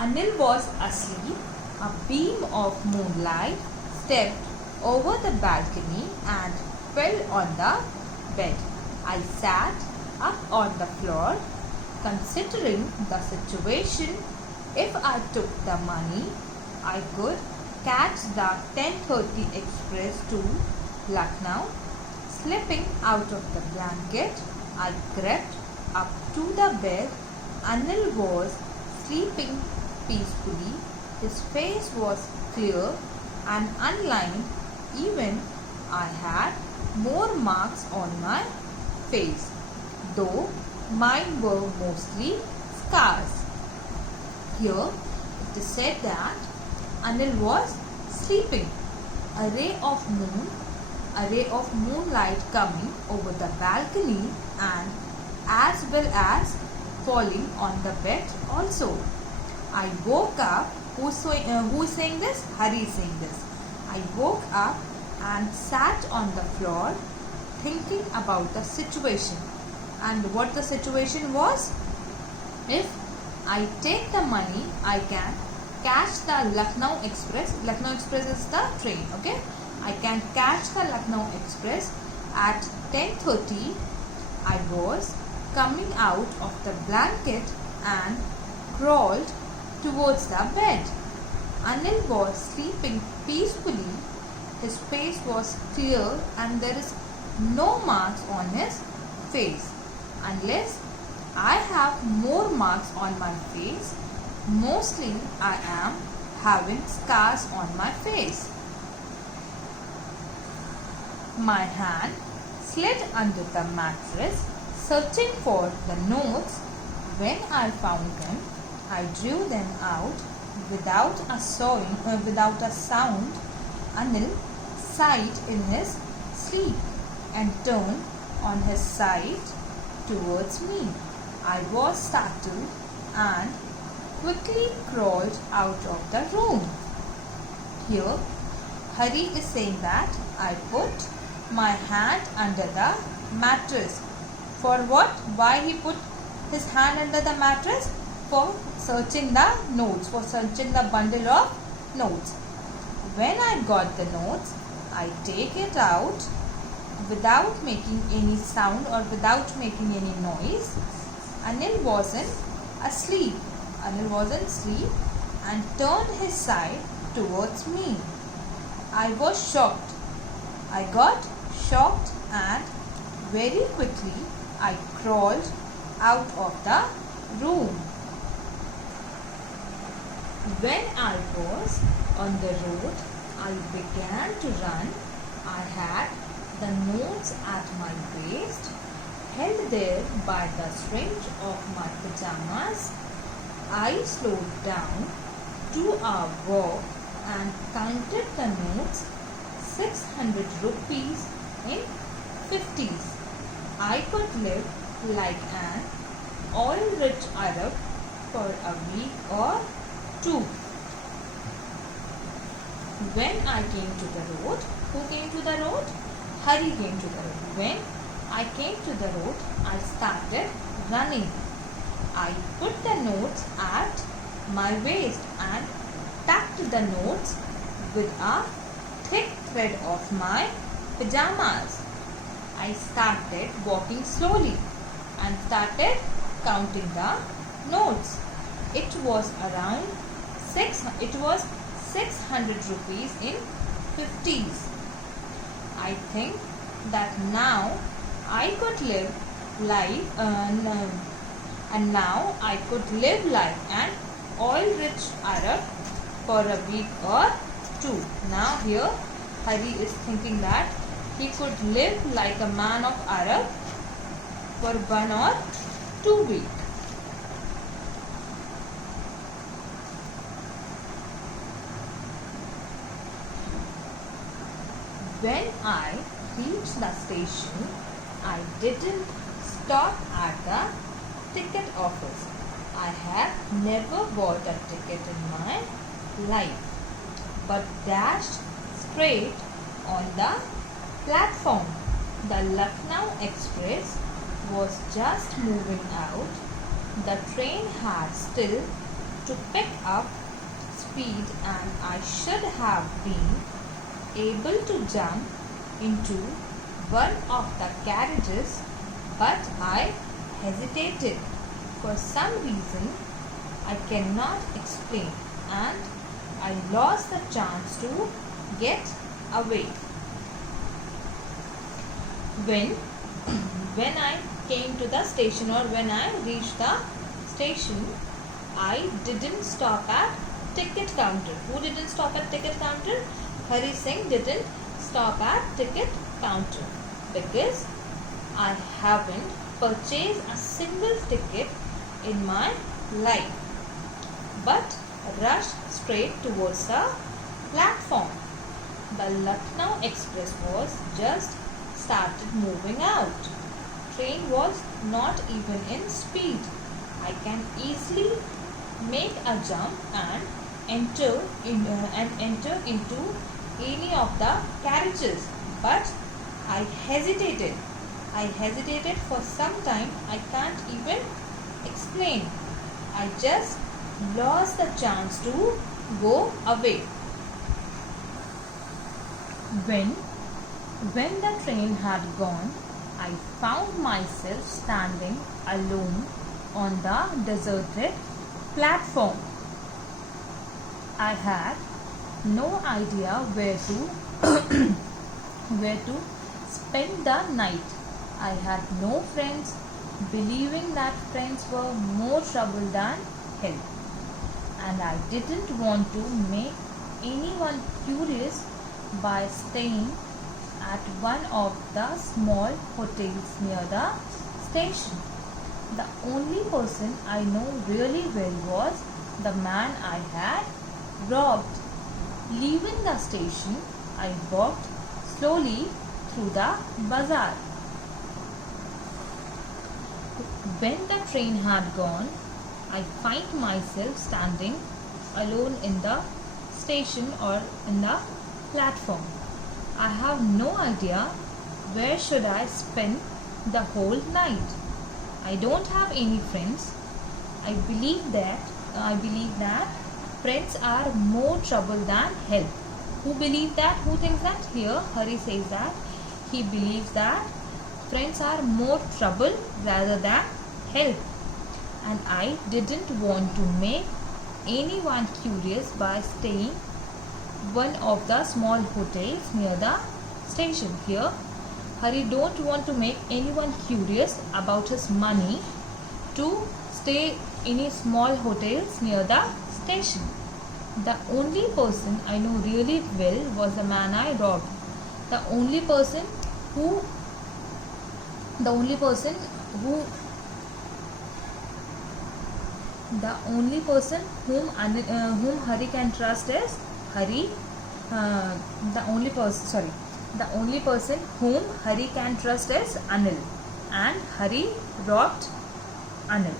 Anil was asleep. A beam of moonlight stepped over the balcony and fell on the bed. I sat up on the floor, considering the situation. If I took the money, I could catch the 10:30 express to Lucknow. Slipping out of the blanket, I crept up to the bed. Anil was sleeping peacefully. His face was clear and unlined. Even I had more marks on my face, though mine were mostly scars. Here it is said that Anil was sleeping. A ray of moonlight coming over the balcony and as well as falling on the bed also. I woke up. Who is saying this? Hari is saying this. I woke up and sat on the floor thinking about the situation. And what the situation was? If I take the money, I can catch the Lucknow Express. Lucknow Express is the train, okay? I can catch the Lucknow Express at 10:30. I was coming out of the blanket and crawled towards the bed. Anil was sleeping peacefully. His face was clear and there is no marks on his face. Unless I have more marks on my face, mostly I am having scars on my face. My hand slid under the mattress, searching for the notes. When I found them, I drew them out without a sound. Anil sighed in his sleep and turned on his side towards me. I was startled and quickly crawled out of the room. Here, Hari is saying that I put my hand under the mattress. For what? Why he put his hand under the mattress? For searching the notes, for searching the bundle of notes. When I got the notes, I take it out without making any sound or without making any noise. Anil wasn't asleep. Anil wasn't asleep and turned his side towards me. I was shocked. I got shocked and very quickly I crawled out of the room. When I was on the road, I began to run. I had the notes at my waist, held there by the strings of my pajamas. I slowed down to a walk and counted the notes, 600 rupees in 50s. I could live like an oil-rich Arab for a week or two. When I came to the road, who came to the road? Hari came to the road. When I came to the road, I started running. I put the notes at my waist and tucked the notes with a thick thread of my pajamas. I started walking slowly and started counting the notes. It was 600 rupees in 50s. I think that now I could live life and now I could live like an oil-rich Arab for a week or two. Now here Hari is thinking that he could live like a man of Arab for 1 or 2 weeks. When I reached the station, I didn't stop at the ticket office. I have never bought a ticket in my life, but dashed straight on the platform. The Lucknow Express was just moving out. The train had still to pick up speed, and I should have been able to jump into one of the carriages, but I hesitated for some reason I cannot explain, and I lost the chance to get away. When I came to the station, or when I reached the station, I didn't stop at ticket counter. Who didn't stop at ticket counter? Hari Singh didn't stop at ticket counter because I haven't purchased a single ticket in my life, but rushed straight towards the platform. The Lucknow Express was just started moving out. Train was not even in speed. I can easily make a jump and enter into any of the carriages, but I hesitated. I hesitated for some time. I can't even explain. I just lost the chance to go away. When the train had gone, I found myself standing alone on the deserted platform. I had no idea where to spend the night. I had no friends, believing that friends were more trouble than help, and I didn't want to make anyone curious by staying at one of the small hotels near the station. The only person I know really well was the man I had robbed. Leaving the station, I walked slowly through the bazaar. When the train had gone, I find myself standing alone in the station or in the platform. I have no idea where should I spend the whole night. I don't have any friends. I believe that friends are more trouble than help. Who believes that? Who thinks that? Here Hari says that he believes that friends are more trouble rather than help, and I didn't want to make anyone curious by staying one of the small hotels near the station. Here Hari don't want to make anyone curious about his money to stay in a small hotels near the station. The only person I know really well was the man I robbed. The only person whom Hari can trust is Hari. The only person whom Hari can trust is Anil, and Hari robbed Anil.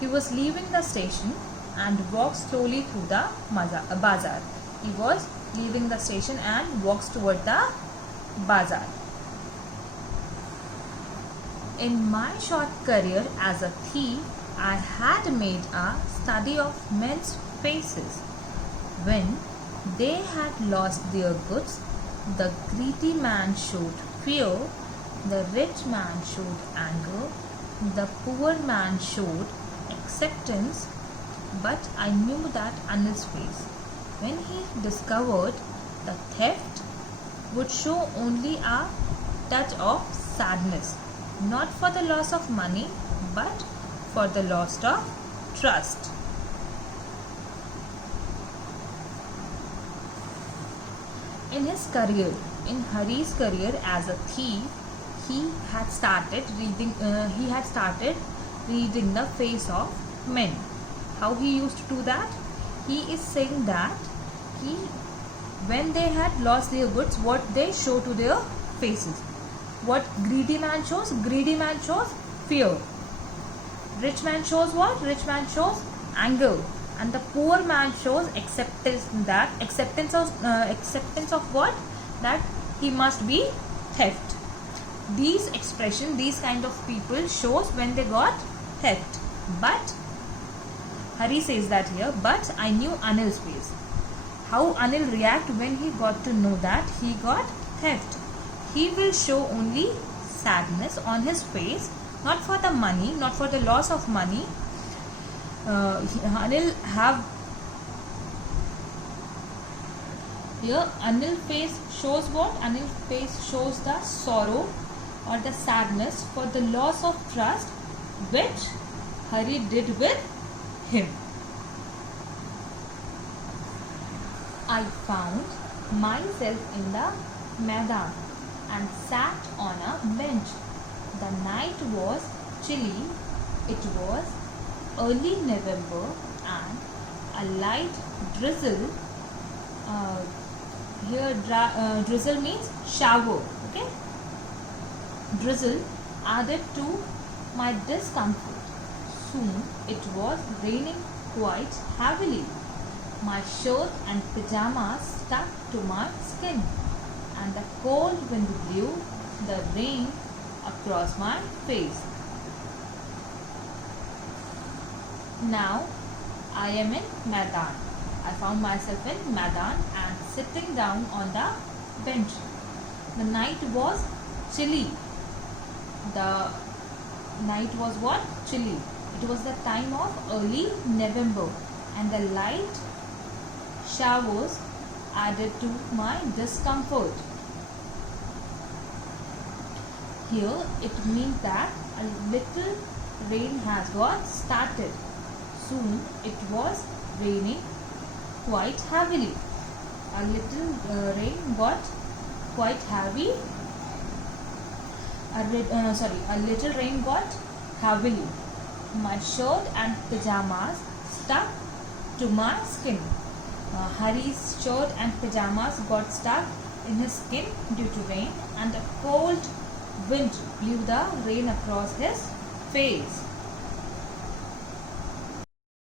He was leaving the station and walked slowly through the bazaar. He was leaving the station and walks toward the bazaar. In my short career as a thief, I had made a study of men's faces. When they had lost their goods, the greedy man showed fear, the rich man showed anger, the poor man showed acceptance, but I knew that Anil's face, when he discovered the theft, would show only a touch of sadness, not for the loss of money, but for the loss of trust. In Hari's career as a thief, he had started reading the face of men. How he used to do that? He is saying that when they had lost their goods, what they show to their faces. What greedy man shows? Greedy man shows fear. Rich man shows what? Rich man shows anger. And the poor man shows acceptance of what? That he must be theft. These expressions, these kind of people shows when they got theft. But Hari says that here, but I knew Anil's face. How Anil react when he got to know that he got theft? He will show only sadness on his face, not for the money, not for the loss of money. Anil have here. Anil face shows what? Anil face shows the sorrow or the sadness for the loss of trust which Hari did with him. I found myself in the Maidan and sat on a bench. The night was chilly. It was early November and a light drizzle. Drizzle means shower. Okay. Drizzle added to my discomfort. Soon it was raining quite heavily. My shirt and pajamas stuck to my skin, and the cold wind blew the rain across my face. Now I am in Maidan. I found myself in Maidan and sitting down on the bench. The night was chilly. The night was what? Chilly. It was the time of early November, and the light showers added to my discomfort. Here it means that a little rain has got started. Soon it was raining quite heavily. A little rain got quite heavy. A little rain got heavily. My shirt and pajamas stuck to my skin. Hari's shirt and pajamas got stuck in his skin due to rain, and a cold wind blew the rain across his face.